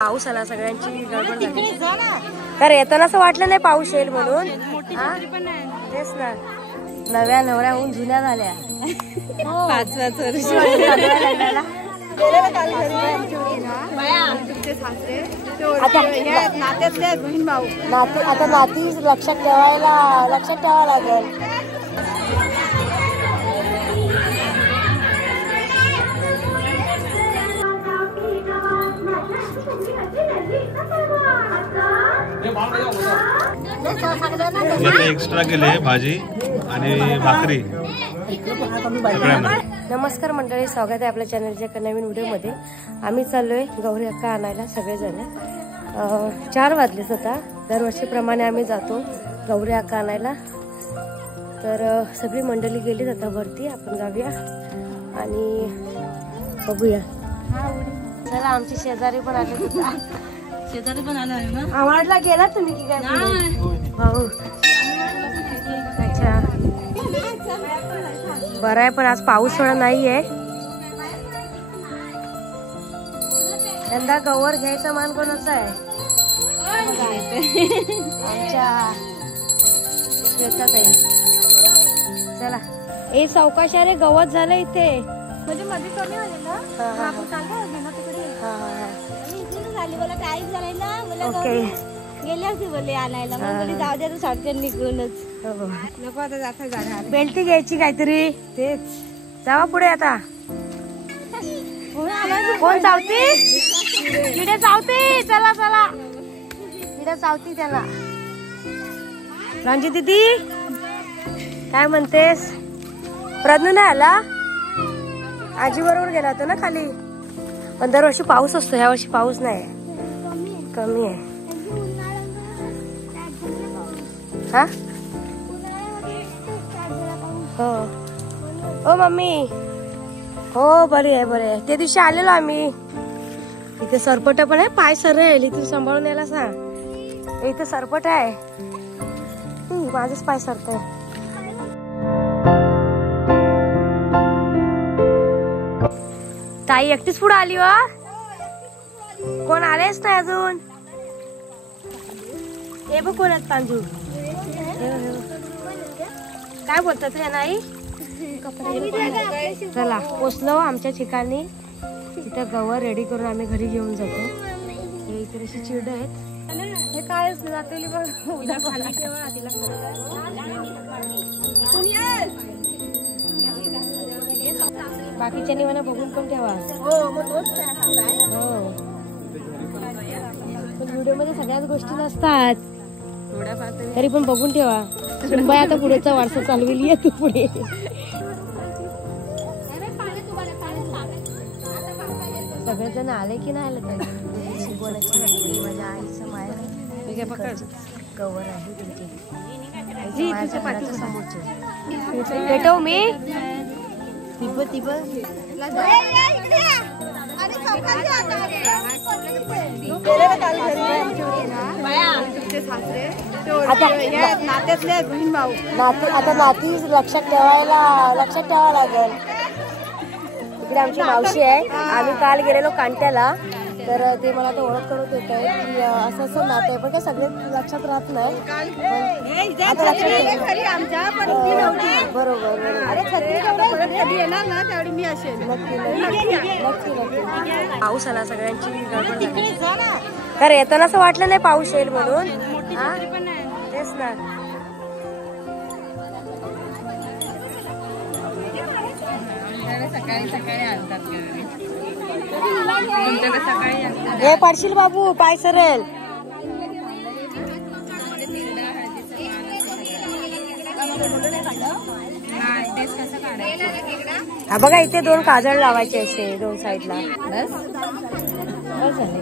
पाऊस आला, सगळ्यांची गडबड झाली. तर येताना असं वाटलं नाही पाऊस येईल म्हणून. तेच ना, नव्या नवऱ्या होऊन जुन्या झाल्या. 5-5 वर्ष आता नाती लक्षात ठेवावं लागेल. एक्स्ट्रा केले भाजी आणि भाकरी. नमस्कार मंडळी, स्वागत आहे आपल्या चॅनलच्या एका नवीन व्हिडिओमध्ये. आम्ही चाललोय गौरी अक्का आणायला सगळेजण. 4 वाजलेच आता. दरवर्षीप्रमाणे आम्ही जातो गौरी अक्का आणायला. तर सगळी मंडळी गेलीच आता वरती. आपण जाऊया आणि बघूया. चला, आमचे शेजारी पण आले. शेजारी पण आला आहे ना. आम्हाला गेला तुम्ही की काय? भाऊ अच्छा, बरं आहे. पण आज पाऊस थोडा नाहीये. यंदा गौर घ्यायचा मान कोणाचा आहे? आमच्या श्वेताताई. चला, ए सावकाश रे, गवत झालं इथे. म्हणजे मध्ये कमी आले ना. ओके, गेले असते बोलले आणायला. मग जाऊ द्या शॉर्टकट निघूनच. नको आता जाता जागा. बेल्टी घ्यायची काहीतरी. तेच जावा पुढे आता. कोण चावती? किडे चावती. चला चला, किडे चावती त्याला. रांजी दीदी काय म्हणतेस? प्रज्ञू नाही आला? आजी बरोबर गेला होता ना खाली. पण दरवर्षी पाऊस असतो, ह्या वर्षी पाऊस नाही, कमी आहे. हा हो हो मम्मी. हो बरी आहे, बरे आहे. त्या दिवशी आलेलो आम्ही. इथे सरपट पण आहे. पाय सरेल, इथे सांभाळून यायला सांग. इथे सरपट आहे. माझंच पाय सरतंय. ताई एकटीच पुढे आली वा? कोण आलेच नाही अजून. हे बघ कोण आहेत तांजू. काय बोलतात रे नाही? चला, पोचलो आमच्या ठिकाणी. तिथं गवर रेडी करून आम्ही घरी घेऊन जातो. हे इकडे अशी चिरड आहेत. हे काय जातेली बघ. उद्या खाली ठेवा तिला. बाकीच्या निवाना बघून पण ठेवा. हो, पण व्हिडिओ मध्ये सगळ्याच गोष्टी नसतात, तरी पण बघून ठेवा. सुनबाई आता पुढेचा वारसा चालविली आहे. तू पुढे. सगळेजण आले की नाही आले? माझ्या आईचं माहेर गवर आहे तिथे समोरचे. भेटव मी आता नाती लक्षात ठेवावं लागेल. इकडे आमची मावशी आहे. आम्ही काल गेलेलो कांट्याला. तर ते मला आता ओळख करून देत आहे की असं असं नातं आहे. पण काय सगळे लक्षात राहत नाही. बरोबर. पाऊस आला, सगळ्यांची गडबड झाली. तर येताना असं वाटलं नाही पाऊस येईल म्हणून. तेच ना, हे पडशील बाबू, पाय सरेल. हा बघा, इथे 2 काजळ लावायचे असे 2 साईडला. बस झाले.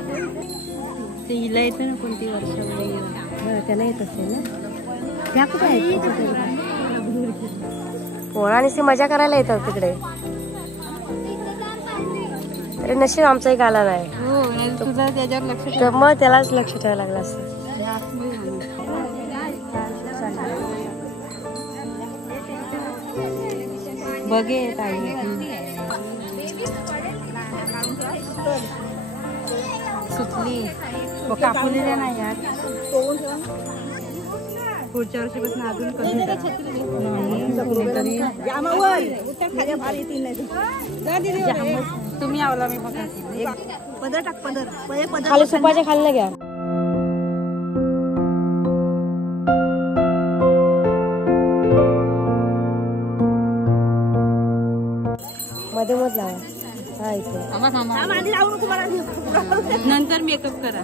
ते हिला येतं ना कोणती वर्ष त्याला येत असेल ना. त्या कुठे आहेत? पोळाने मजा करायला येतात तिकडे. तरी नशीब आमचा एक आला नाही. मग त्यालाच लक्ष ठेवायला लागलं असं. बघे ताई सुचली कापलेल्या नाही यार. पुढच्या वर्षीपासून अजून कमी तुम्ही आवला मी पदर टाक पदर खाली सुपाच्या खाली घ्या. मध्ये मध लावा. हा इथे नंतर मेकअप करा.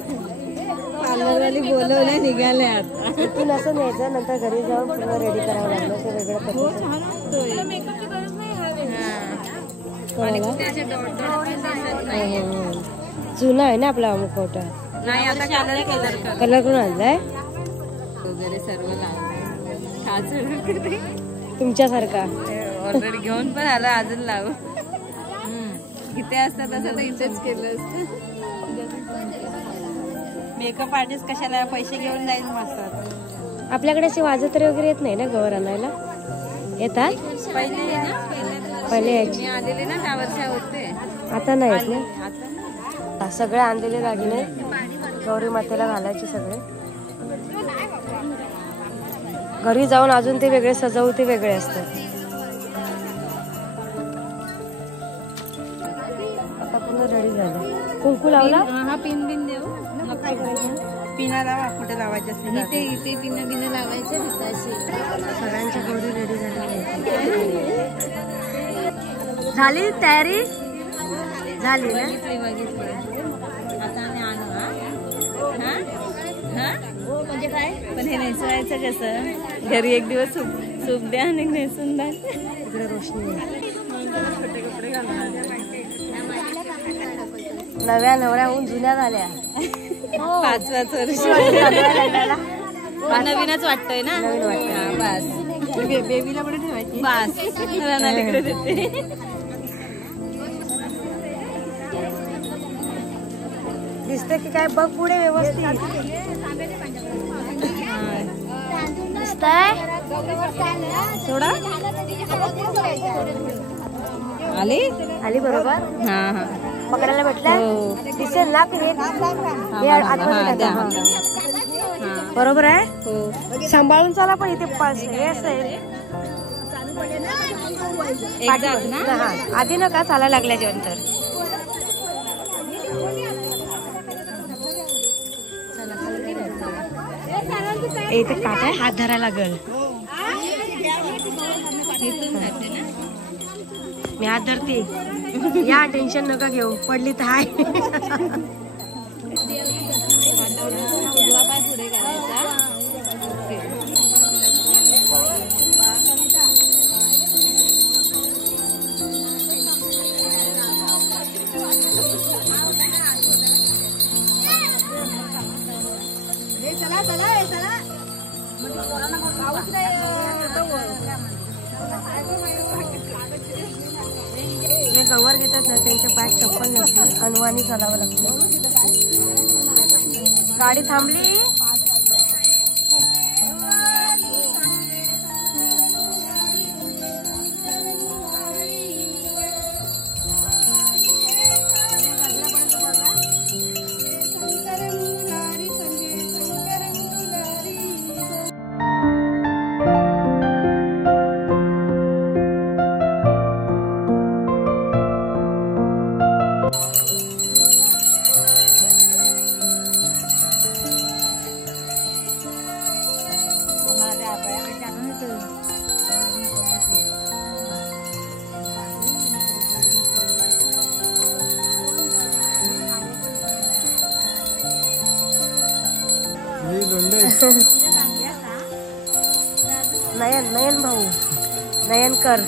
पार्लरवाली बोलवल्या निघाले आता. इथून असं न्यायचं नंतर घरी जाऊन पूर्ण रेडी करावं लागलं. ते वेगळं जुना आहे ना आपला मुखवटा. नाही आता कलर करून आणलाय वगैरे सर्व लावलं. तुमच्यासारखा ऑलरेडी घेऊन पण आला अजून लाव. इथे असतं तसं तर इथेच केलं असतं. मेकअप आर्टिस्ट कशाला पैसे घेऊन जाईल मस्त. आपल्याकडे असे वाजतरे वगैरे येत नाही ना गवर आणायला. येतात पहिले यायची आलेले ना त्या वर्षा होते. आता नाही येत ना. सगळे आणलेले दागिने गौरी मातेला घालायचे सगळे. घरी जाऊन अजून ते वेगळे सजवते वेगळे असतात. आता पूर्ण रेडी झालं. कुंकू लावला. हा पिन बिन देऊ. काय करायचं पिना लावा कुठे लावायचे असते इथे पिन बिन लावायचे. सगळ्यांच्या गौरी रेडी झाली तयारी झाली ना. आता आम्ही आणू. म्हणजे काय पण हे नेसवायचं कसं. घरी एक दिवस सूप द्या आणि नेसून द्या. इकडे रोशनी छोटे कपडे घालून नव्या नवऱ्याहून जुन्या झाल्या. 5-5 वर्ष नवीनच वाटतंय ना. नवीन वाटतं. बस बेबीला पण ठेवायची. बस तिकडे देते. दिसते की काय बघ पुढे व्यवस्थित दिसतंय. थोडा आली आली बरोबर. हा हा पकडायला भेटलं. दिसेल ना की बरोबर आहे. हो सांभाळून चाला. पण इथे हे असेल आधी नका चालायला लागल्याच्या नंतर. इथे काटा आहे. हात धरायला लागल. मी हात धरते. या टेन्शन नका घेऊ. पडली तर हाय. उजवा पाय पुढे घालायचा. जे गवर घेतात ना त्यांच्या पायात चप्पल नसते. अनवाणी चालावं लागतं. गाडी थांबली. नयन भाऊ नयनकर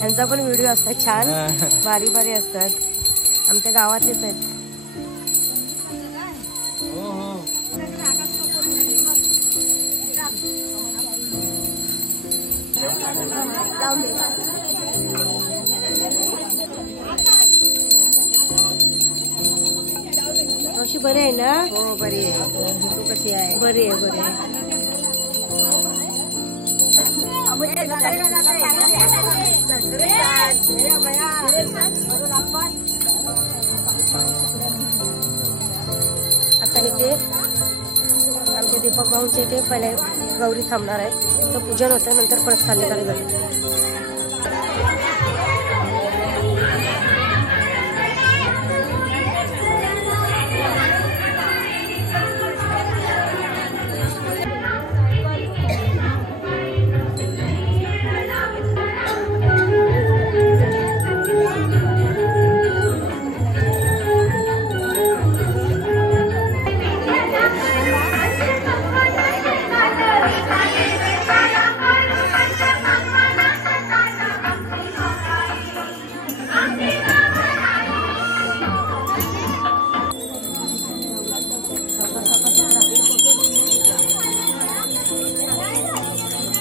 यांचा पण व्हिडिओ असतात. छान भारी भारी असतात. आमच्या गावातलेच आहेत. मावशी बरी आहे ना. हो बरी आहे. तू कशी आहे. बरी आहे बरी आहे. इथे आमचे दीपक भाऊंचे इथे पहिले गौरी थांबणार आहे. तर पूजन होतं, नंतर परत खाली जाते.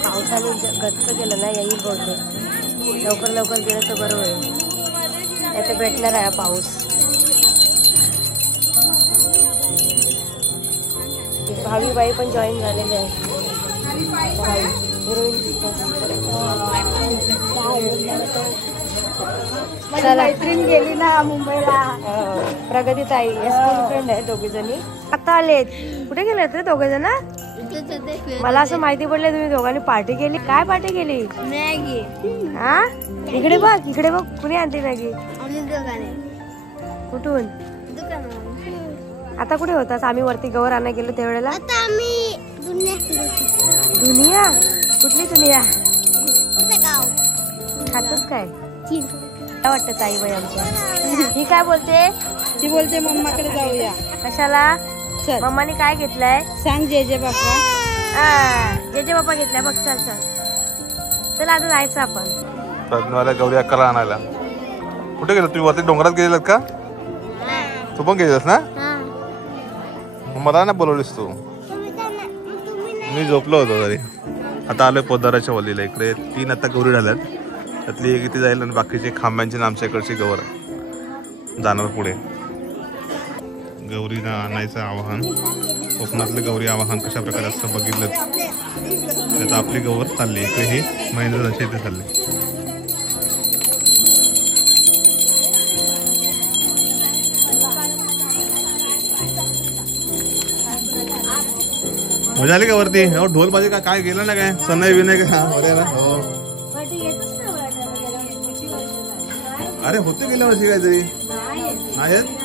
पावसाने गच्च गेलं ना येईल बहुतेक. लवकर गेलं तर बरं होईल, नाही तर भेटणार आहे पाऊस. भावी बाई पण जॉईन झालेले आहे. मैत्रीण गेली ना मुंबईला. प्रगती ताई स्कूल फ्रेंड आहे दोघी जणी. आता आलेत. कुठे गेले होते दोघे जण? मला असं माहिती पडलं तुम्ही दोघांनी पार्टी केली. काय पार्टी केली? मॅगी. हा इकडे बघ कुणी आणली मॅगी? कुठून? आता कुठे होतास? आम्ही वरती गवर आणायला गेलो त्यावेळेला. दुनिया? कुठली दुनिया? खातच काय वाटतं ताई बाई आमच्या? ही काय बोलते? ती बोलते मम्माकडे जाऊया. कशाला? मम्माने काय घेतलंय सांग. जेजे बाप्पा. जेजे बाप्पा घेतलाय बघ. चल चला आता जायचं आपण प्रज्ञाला गौरी अक्काला आणायला. कुठे गेलो तुम्ही? वरती डोंगरात गेलेलात का? तू पण गेलेस ना? मला ना बोलवलीस तू? मी झोपलो होतो घरी. आता आलोय पोदाराच्या वलीला. इकडे 3 आता गौरी झाल्यात. त्यातली एक इथे जाईल आणि बाकीचे खांब्यांची आमच्या इकडची गौर जाणार पुढे. गौरीला आणायचं आवाहन, कोकणातलं गौरी आवाहन कशा प्रकारे असतं बघितलं. त्यात आपली गौर चालली. इकडे ही महेंद्रनाथच्या इथे चालली. मजा आली का वरती? हो ढोल बाजी काय गेलं ना काय? सनई विनय का? बरे ना? हो. अरे होते गेल्या वर्षी काहीतरी आहेत.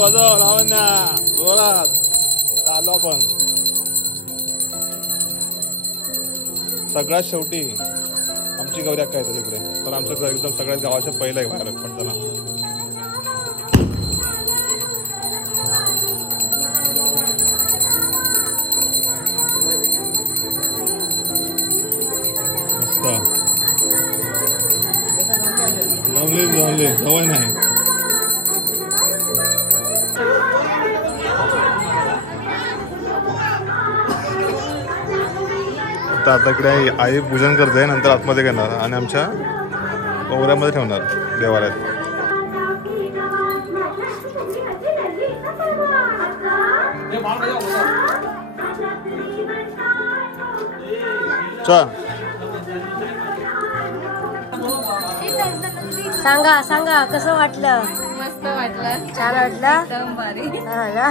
वाजव लावण्या जोरात. आलो आपण सगळ्यात शेवटी. आमची गौरी अक्का येतात तिकडे. तर आमचं एकदम सगळ्यात गावाच्या पहिला आहे बाहेर पडताना. मस्त जमली सवय नाही. आता इकडे आई पूजन करते, नंतर आतमध्ये घेणार आणि आमच्या ओवऱ्यामध्ये ठेवणार देवालयात. चल सांगा कसं वाटलं? मस्त वाटलं. छान वाटलं. एकदम भारी. हा ना.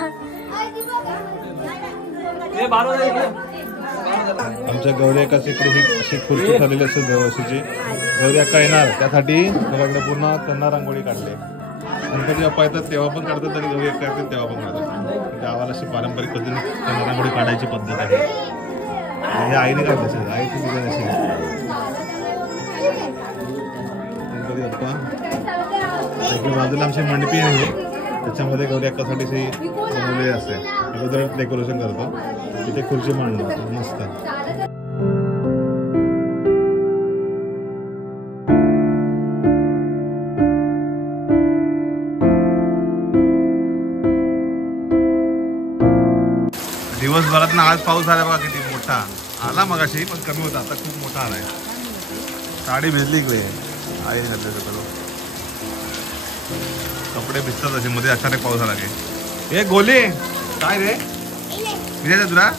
आमच्या गौरी अक्काची इकडे ही अशी खुर्ची झालेली असते देवाशीची. गौरी अक्का येणार त्यासाठी सगळ्यांकडे पूर्ण त्यांना रांगोळी काढले. गणपती बाप्पा येतात तेव्हा पण काढतात आणि गौरी अक्का येतात तेव्हा पण काढतात. गावाला अशी पारंपरिक पद्धतीने त्यांना रांगोळी काढायची पद्धत आहे. म्हणजे आईने काढली असेल, आईची दिली असेल. गणपती बाप्पा इकडे बाजूला आमची मंडपी आहे, त्याच्यामध्ये गौरी अक्कासाठी बनवलेली असते. अगोदर डेकोरेशन करतो, तिथे खुर्ची मांडतो मस्त. दिवसभरात ना आज पाऊस आला बघा, किती मोठा आला. मगाशी पण कमी होता, आता खूप मोठा आलाय. साडी भिजली इकडे आईने घातली सगळं. कपडे भिजतात असे मध्ये अचानक पाऊस आला की. ए गोले काय रे मी तुला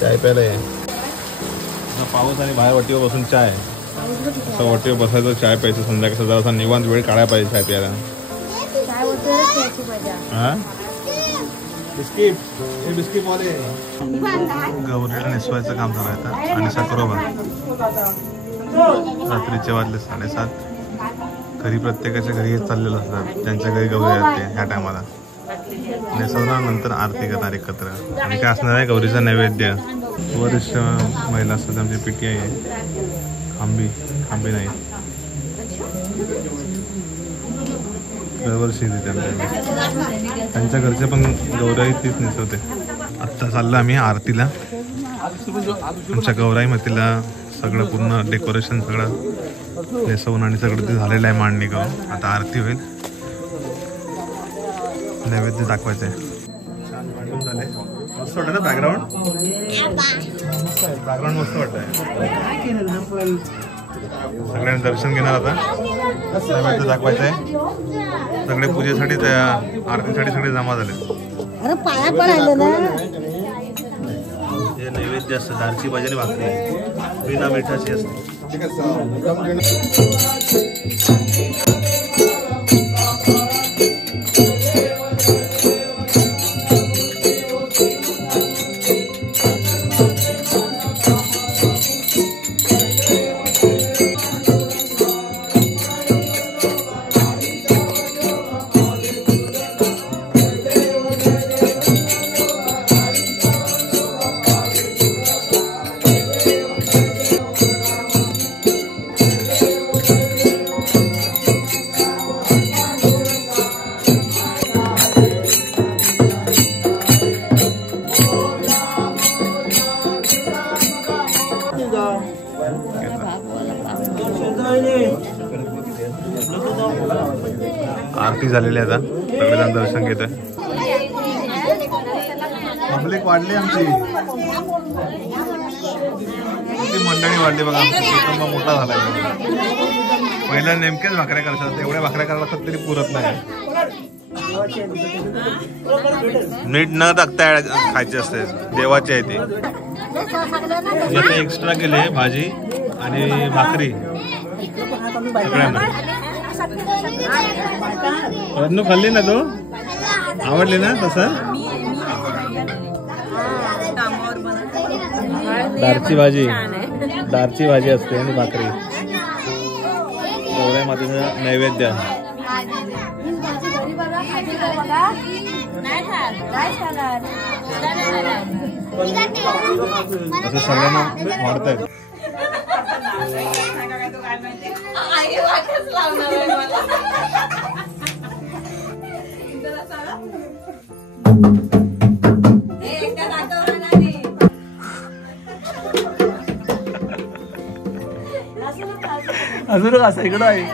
चाय प्यायला आहे. पाऊस आणि बाहेर वाटीवर बसून चाय असं वाटीवर बसायचं चाय प्यायचं संध्याकाळचा जरा असा निवांत वेळ काढायला पाहिजे चाय प्यायला. हा बिस्किट हे बिस्किट वाले गौरीला नेसवायचं काम चालू आहे आणि साखरोबा रात्रीचे वाजले 7:30. घरी प्रत्येकाच्या घरी हेच चाललेलं असतात ज्यांच्या घरी गौरी असते ह्या टायमाला. नेसवणार नंतर आरती करणार एकत्र. आणि काय असणार आहे गौरीचा नैवेद्य. वरिष्ठ महिला असतात आमची पिटी आहे खांबी नाही दरवर्षी देते त्यांच्या घरचे पण गौराई तीच नेसवते. आत्ता चाललं आम्ही आरतीला. आमच्या गौराई मातेला सगळं पूर्ण डेकोरेशन सगळं नेसवून आणि सगळं ते झालेलं आहे मांडणी करून. आता आरती होईल नैवेद्य दाखवायचं आहे. झाले मस्त वाटतं ना बॅकग्राऊंड मस्त वाटतंय. सगळ्यांनी दर्शन घेणार आता नैवेद्य दाखवायचं आहे. सगळे पूजेसाठी त्या आरतीसाठी सगळे जमा झाले. हे नैवेद्य असतं दालची भाजी भाकरी बिना मिठाची असते. आरती झालेली आता सगळेजण दर्शन घेत आहे. पब्लिक वाढली आमची मंडळी वाढली बघा. आमचा कुटुंब मोठा झालाय. पहिल्या नेमकेच भाकऱ्या करतात एवढ्या भाकऱ्या करायला लागतात तरी पुरत नाही. मीठ न टाकता खायचे असते देवाची आहे ती. एक्स्ट्रा केले भाजी आणि भाकरी रत्नू खाल्ली ना तू आवडली ना तसं. दारची भाजी असते आणि भाकरी गौराई मातेचं नैवेद्य. असं सगळ्यांना वाढतायत. अजून असं इकडं आहे.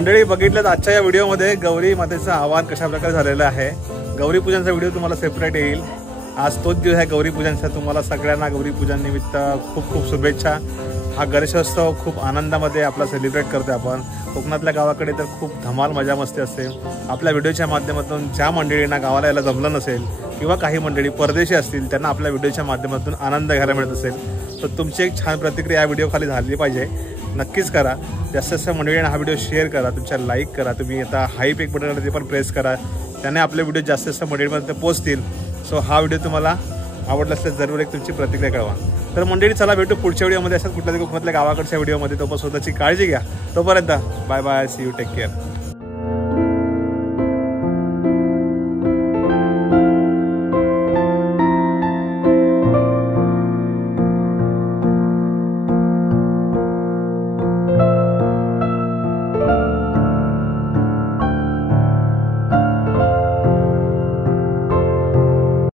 मंडळी बघितलं तर आजच्या या व्हिडिओमध्ये गौरी मातेचं आवाहन कशा प्रकारे झालेलं आहे. गौरी पूजनचा व्हिडिओ तुम्हाला सेपरेट येईल. आज तोच दिवस आहे गौरी पूजनचा. तुम्हाला सगळ्यांना गौरी पूजन निमित्त खूप खूप शुभेच्छा. हा गणेशोत्सव खूप आनंदामध्ये आपला सेलिब्रेट करतो आपण. कोकणातल्या गावाकडे तर खूप धमाल मजा मस्ती असते. आपल्या व्हिडिओच्या माध्यमातून ज्या मंडळींना गावाला यायला जमलं नसेल किंवा काही मंडळी परदेशी असतील त्यांना आपल्या व्हिडिओच्या माध्यमातून आनंद घ्यायला मिळत असेल तर तुमची एक छान प्रतिक्रिया या व्हिडिओ खाली झाली पाहिजे. नक्कीच करा. जास्तीत जास्त मंडळींना हा व्हिडिओ शेअर करा, तुमच्या लाईक करा. तुम्ही आता हाईप एक बटन ते पण प्रेस करा. त्याने आपले व्हिडिओ जास्तीत जास्त मंडळीपर्यंत पोहोचतील. सो हा व्हिडिओ तुम्हाला आवडला असल्यास जरूर एक तुमची प्रतिक्रिया कळवा. तर मंडळी चला भेटू पुढच्या व्हिडिओमध्ये. अशाच कुठल्या तरी कोकणातल्या गावाकडच्या व्हिडिओमध्ये. तोपर्यंत स्वतःची काळजी घ्या. तोपर्यंत bye bye. See you. Take care.